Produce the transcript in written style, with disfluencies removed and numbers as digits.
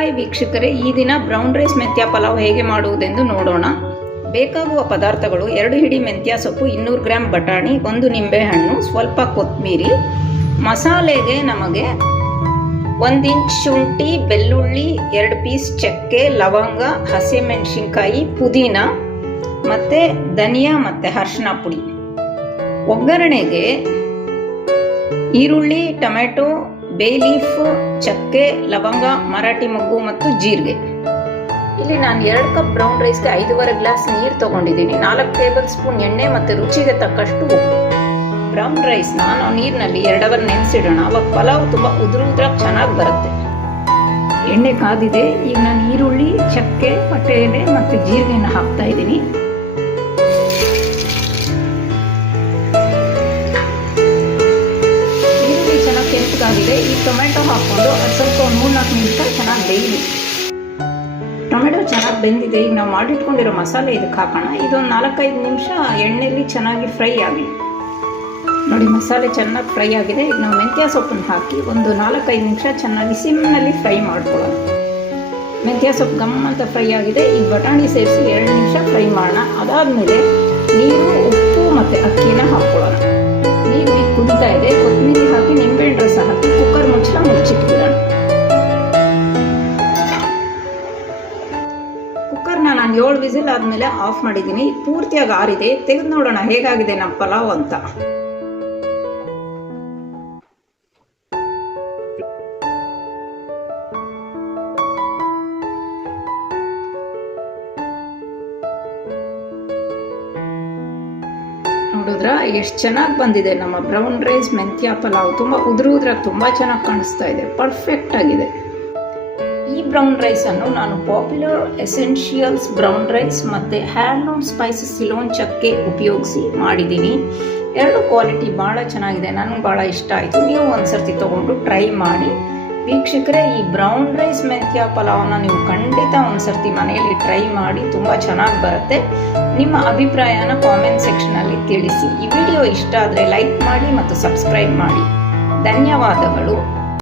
Hi ವೀಕ್ಷಕರೇ, ಈ ದಿನ ಬ್ರೌನ್ ರೈಸ್ ಮೆಂತ್ಯ ಪಲಾವ್ ಹೇಗೆ ಮಾಡುವುದೆಂದು ನೋಡೋಣ. ಬೇಕಾಗುವ ಪದಾರ್ಥಗಳು: 2 ಹಿಡಿ ಮೆಂತ್ಯ ಸೊಪ್ಪು, 200 ಗ್ರಾಂ ಬಟಾಣಿ, 1 ನಿಂಬೆಹಣ್ಣು, ಸ್ವಲ್ಪ ಕೊತ್ತಂಬರಿ. ಮಸಾಲೆಗೆ ನಮಗೆ 1 ಇಂಚ್ ಶುಂಠಿ, ಬೆಳ್ಳುಳ್ಳಿ, 2 ಪೀಸ್ ಚಕ್ಕೆ, ಲವಂಗ, ಹಸಿಮೆಣಸಿನ್ಕಾಯಿ, ಪುದೀನ ಮತ್ತು ಧನಿಯಾ ಮತ್ತು ಅರಿಶಿನ ಪುಡಿ. ಒಗ್ಗರಣೆಗೆ ಈರುಳ್ಳಿ, ಟೊಮೆಟೊ, ಬೇ ಲೀಫ್, ಚಕ್ಕೆ, ಲವಂಗ, ಮರಾಠಿ ಮೊಗ್ಗು ಮತ್ತು ಜೀರಿಗೆ. ಇಲ್ಲಿ ನಾನು 2 ಕಪ್ ಬ್ರೌನ್ ರೈಸ್ಗೆ 5.5 ಗ್ಲಾಸ್ ನೀರು ತೊಗೊಂಡಿದ್ದೀನಿ. 4 ಟೇಬಲ್ ಸ್ಪೂನ್ ಎಣ್ಣೆ ಮತ್ತು ರುಚಿಗೆ ತಕ್ಕಷ್ಟು ಉಪ್ಪು. ಬ್ರೌನ್ ರೈಸ್ನ ನಾವು ನೀರಿನಲ್ಲಿ 2 ಅವರ್ ನೆನೆಸಿಡೋಣ. ಅವಾಗ ಪಲಾವ್ ತುಂಬ ಉದುರಾಗಿ ಚೆನ್ನಾಗಿ ಬರುತ್ತೆ. ಎಣ್ಣೆ ಕಾದಿದೆ. ಈಗ ನಾನು ಈರುಳ್ಳಿ, ಚಕ್ಕೆ, ಪಟ್ಟೆ ಎಲೆ ಮತ್ತು ಜೀರಿಗೆಯನ್ನು ಹಾಕ್ತಾ ಇದ್ದೀನಿ. ಕೆಂಪಗಾಗಿದೆ. ಈ ಟೊಮೆಟೊ ಹಾಕ್ಕೊಂಡು ಅದು ಸ್ವಲ್ಪ 3-4 ನಿಮಿಷ ಚೆನ್ನಾಗಿ ಬೇಯಲಿ. ಟೊಮೆಟೊ ಚೆನ್ನಾಗಿ ಬೆಂದಿದೆ. ಈಗ ನಾವು ಮಾಡಿಟ್ಕೊಂಡಿರೋ ಮಸಾಲೆ ಇದಕ್ಕೆ ಹಾಕೋಣ. ಇದೊಂದು 4-5 ನಿಮಿಷ ಎಣ್ಣೆಯಲ್ಲಿ ಚೆನ್ನಾಗಿ ಫ್ರೈ ಆಗಲಿ. ನೋಡಿ, ಮಸಾಲೆ ಚೆನ್ನಾಗಿ ಫ್ರೈ ಆಗಿದೆ. ಈಗ ನಾವು ಮೆಂತ್ಯ ಸೊಪ್ಪನ್ನು ಹಾಕಿ ಒಂದು 4-5 ನಿಮಿಷ ಚೆನ್ನಾಗಿ ಸಿಮ್ನಲ್ಲಿ ಫ್ರೈ ಮಾಡ್ಕೊಳ್ಳೋಣ. ಮೆಂತ್ಯ ಸೊಪ್ಪು ಗಮ್ ಅಂತ ಫ್ರೈ ಆಗಿದೆ. ಈಗ ಬಟಾಣಿ ಸೇರಿಸಿ 2 ನಿಮಿಷ ಫ್ರೈ ಮಾಡೋಣ. ಅದಾದಮೇಲೆ ನೀರು, ಉಪ್ಪು ಮತ್ತು ಅಕ್ಕಿನ ಹಾಕ್ಕೊಳ್ಳೋಣ. ನೀರು ಕುದಿತಾ ಇದೆ. ಕೊತ್ತಂಬರಿ ಹಾಕಿ ನಿಂಬೆಹಣ್ಣು ರಸ ಹಾಕಿ ಕುಕ್ಕರ್ ಮುಚ್ಚಳ ಮುಚ್ಚಿಟ್ಬಿಡೋಣ. ಕುಕ್ಕರ್ನ ನಾನು 7 ವಿಸಿಲ್ ಆದಮೇಲೆ ಆಫ್ ಮಾಡಿದ್ದೀನಿ. ಪೂರ್ತಿಯಾಗಿ ಆರಿದೆ. ತೆಗೆದು ನೋಡೋಣ ಹೇಗಾಗಿದೆ ನಮ್ಮ ಪಲಾವ್ ಅಂತ. ನೋಡಿದ್ರ ಎಷ್ಟು ಚೆನ್ನಾಗಿ ಬಂದಿದೆ ನಮ್ಮ ಬ್ರೌನ್ ರೈಸ್ ಮೆಂತ್ಯ ಪಲಾವ್. ತುಂಬ ಉದುರಾಗಿ ತುಂಬ ಚೆನ್ನಾಗಿ ಕಾಣಿಸ್ತಾ ಇದೆ. ಪರ್ಫೆಕ್ಟ್ ಆಗಿದೆ. ಈ ಬ್ರೌನ್ ರೈಸನ್ನು ನಾನು ಪಾಪ್ಯುಲರ್ ಎಸೆನ್ಷಿಯಲ್ಸ್ ಬ್ರೌನ್ ರೈಸ್ ಮತ್ತು ಹ್ಯಾಂಡ್ಲೂಮ್ ಸ್ಪೈಸಸ್ ಸಿಲೋನ್ ಚಕ್ಕೆ ಉಪಯೋಗಿಸಿ ಮಾಡಿದ್ದೀನಿ. 2 ಕ್ವಾಲಿಟಿ ಭಾಳ ಚೆನ್ನಾಗಿದೆ. ನನಗೆ ಭಾಳ ಇಷ್ಟ ಆಯಿತು. ನೀವು ಒಂದ್ಸರ್ತಿ ತೊಗೊಂಡು ಟ್ರೈ ಮಾಡಿ. ವೀಕ್ಷಕರೇ, ಈ ಬ್ರೌನ್ ರೈಸ್ ಮೆಂತ್ಯ ಪಲಾವ್ನ ನೀವು ಖಂಡಿತ ಒಂದ್ಸರ್ತಿ ಮನೆಯಲ್ಲಿ ಟ್ರೈ ಮಾಡಿ. ತುಂಬ ಚೆನ್ನಾಗಿ ಬರುತ್ತೆ. ನಿಮ್ಮ ಅಭಿಪ್ರಾಯನ ಕಾಮೆಂಟ್ ಸೆಕ್ಷನಲ್ಲಿ ತಿಳಿಸಿ. ಈ ವಿಡಿಯೋ ಇಷ್ಟ ಆದರೆ ಲೈಕ್ ಮಾಡಿ ಮತ್ತು ಸಬ್ಸ್ಕ್ರೈಬ್ ಮಾಡಿ. ಧನ್ಯವಾದಗಳು.